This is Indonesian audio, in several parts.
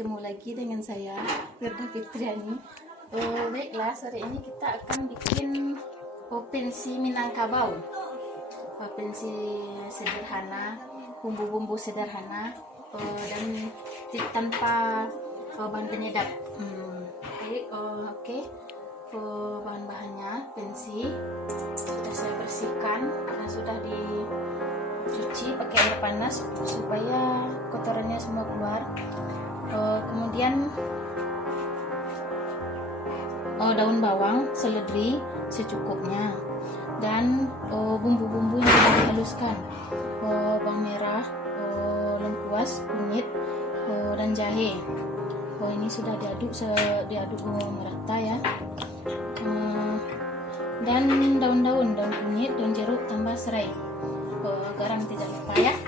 bertemu lagi dengan saya Firda Fitriani. Baiklah, sore ini kita akan bikin pensi Minangkabau. Pensi sederhana, bumbu-bumbu sederhana, dan tanpa bahan penyedap. Oke. Bahan-bahannya pensi sudah saya bersihkan dan sudah dicuci pakai air panas supaya kotorannya semua keluar. Kemudian daun bawang, seledri secukupnya, dan bumbu-bumbu yang sudah dihaluskan, bawang merah, lengkuas, kunyit, dan jahe. Ini sudah diaduk merata ya. Dan daun kunyit, daun jeruk, tambah serai, garam tidak lupa ya.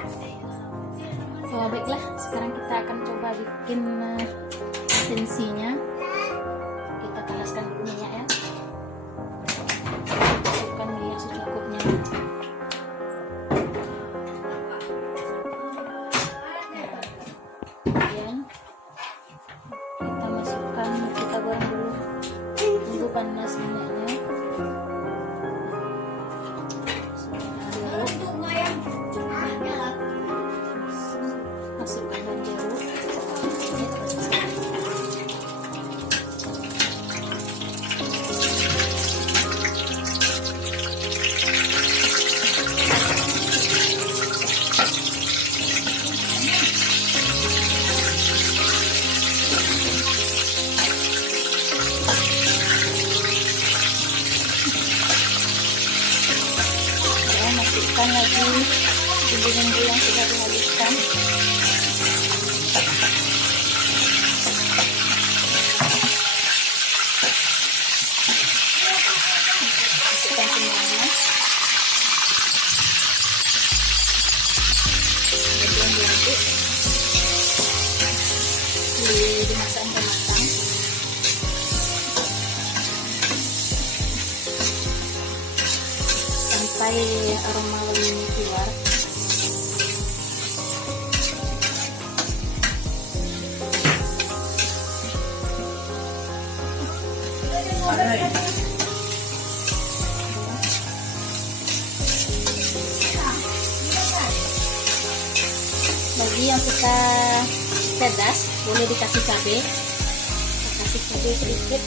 Baiklah, sekarang kita akan coba bikin pensinya. Kita panaskan dulu minyak ya, masukkan minyak secukupnya. Kemudian kita masukkan, kita goreng dulu, tunggu panas minyaknya. Masukkan daun jeruk, masukkan lagi bumbu-bumbu yang sudah dihaluskan. Masukkan semuanya, kemudian diaduk, dimasak sampai matang. Sampai aroma wanginya keluar. Bagi yang suka pedas, boleh dikasih cabai. Kasih cabai sedikit.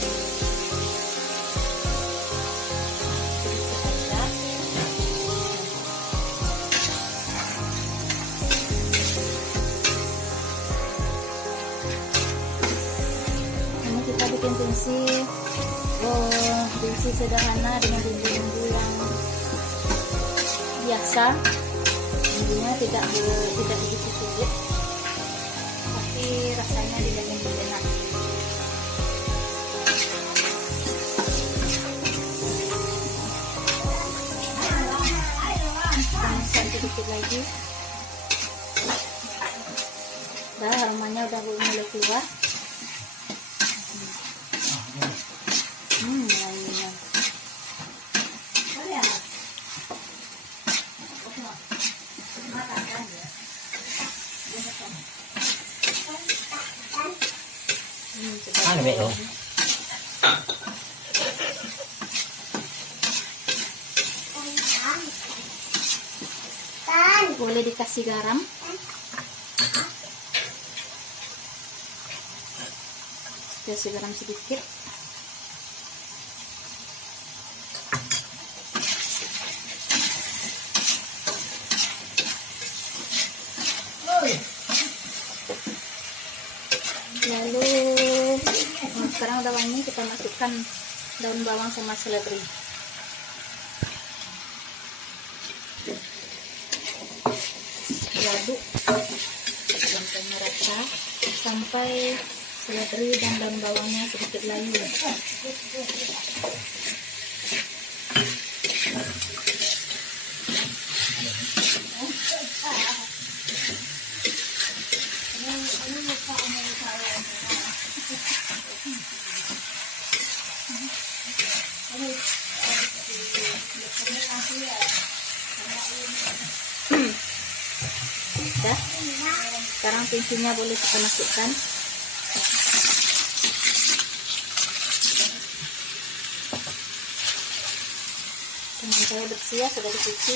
Kita bikin pensi sederhana dengan bumbu-bumbu yang biasa. Bumbunya tidak begitu sulit, tapi rasanya dijamin enak. Tambahkan sedikit lagi. Aromanya udah mulai keluar. Wanginya. Boleh dikasih garam. Kasih garam sedikit. Lalu sekarang udah wangi, kita masukkan daun bawang sama seledri. Aduk sampai merata, sampai seledri dan daun bawangnya sedikit layu. Sekarang pensinya boleh kita masukkan. Ini bersih ya, sudah dicuci.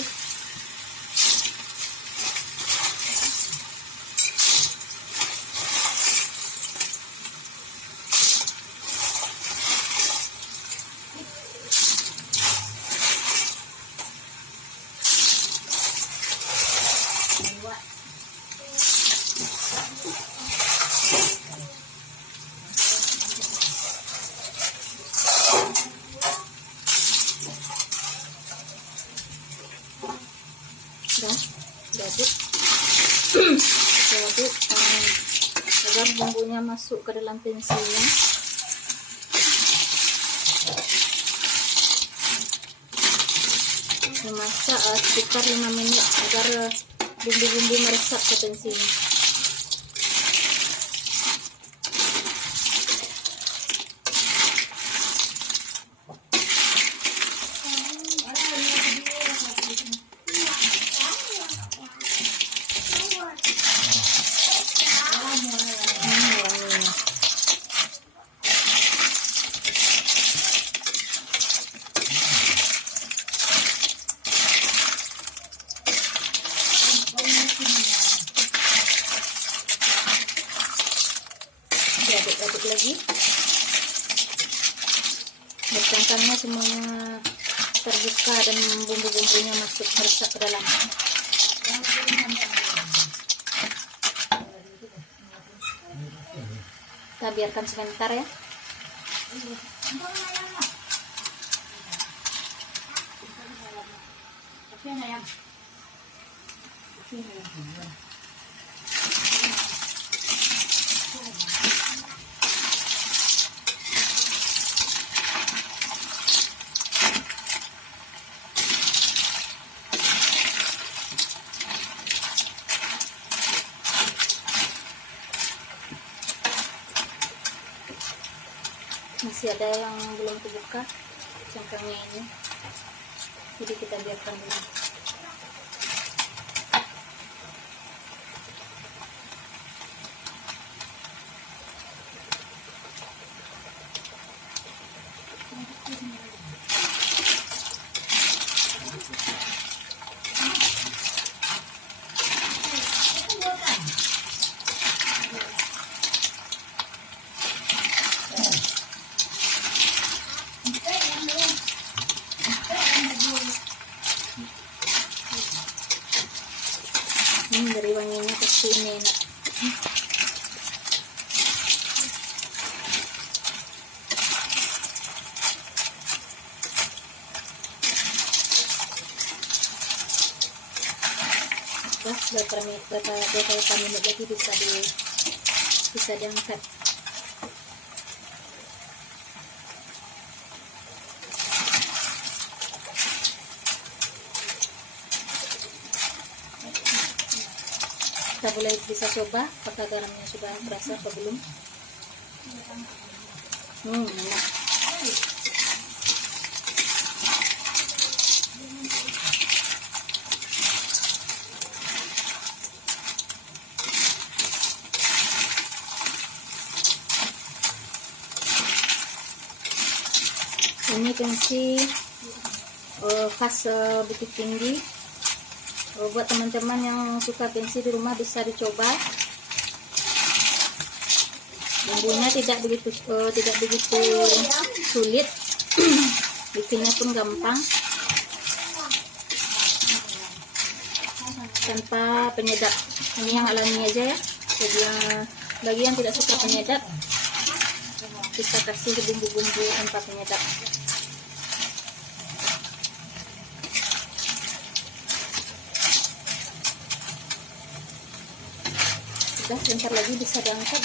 Diaduk agar bumbunya masuk ke dalam pensilnya. Memasak sekitar 5 menit agar bumbu-bumbu meresap ke pensilnya. Diaduk-aduk lagi, bertangkangnya semuanya terbuka dan bumbu-bumbunya masuk meresap ke dalam. Kita biarkan sebentar ya. Masih ada yang belum terbuka cangkangnya ini, jadi kita biarkan dulu. Dari wanginya pasti ini enak. Berapa menit lagi bisa diangkat. Kita boleh bisa coba apakah garamnya sudah terasa atau belum. Enak. Ini pensi khas Bukit Tinggi. Buat teman-teman yang suka pensi di rumah bisa dicoba. Bumbunya tidak begitu sulit, bikinnya pun gampang, tanpa penyedap. Ini yang alami aja ya. Jadi bagi yang tidak suka penyedap, bisa kasih bumbu-bumbu tanpa penyedap. Sebentar lagi bisa diangkat.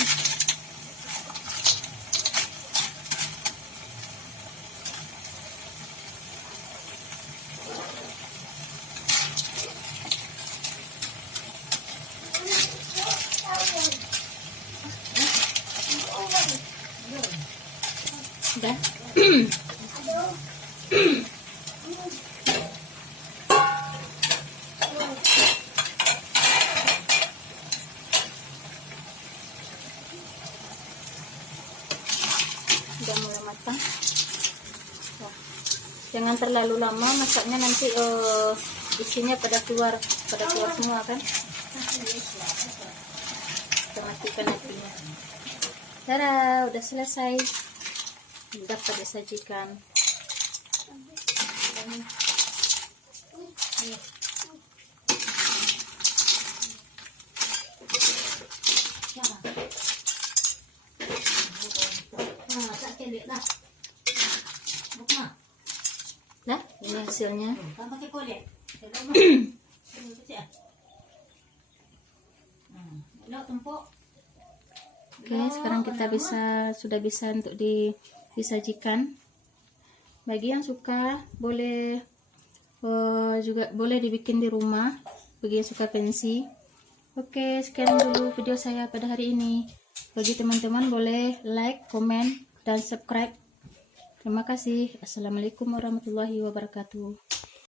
Sudah. Sudah mulai matang. Wah. Jangan terlalu lama masaknya, nanti isinya pada keluar semua kan. Kita matikan apinya. Tada, udah selesai, dapat disajikan. Nah, ini hasilnya. Oke, sekarang kita sudah bisa untuk disajikan. Bagi yang suka boleh juga boleh dibikin di rumah, bagi yang suka pensi. Oke, sekian dulu video saya pada hari ini. Bagi teman-teman boleh like, komen, dan subscribe. Terima kasih. Assalamualaikum warahmatullahi wabarakatuh.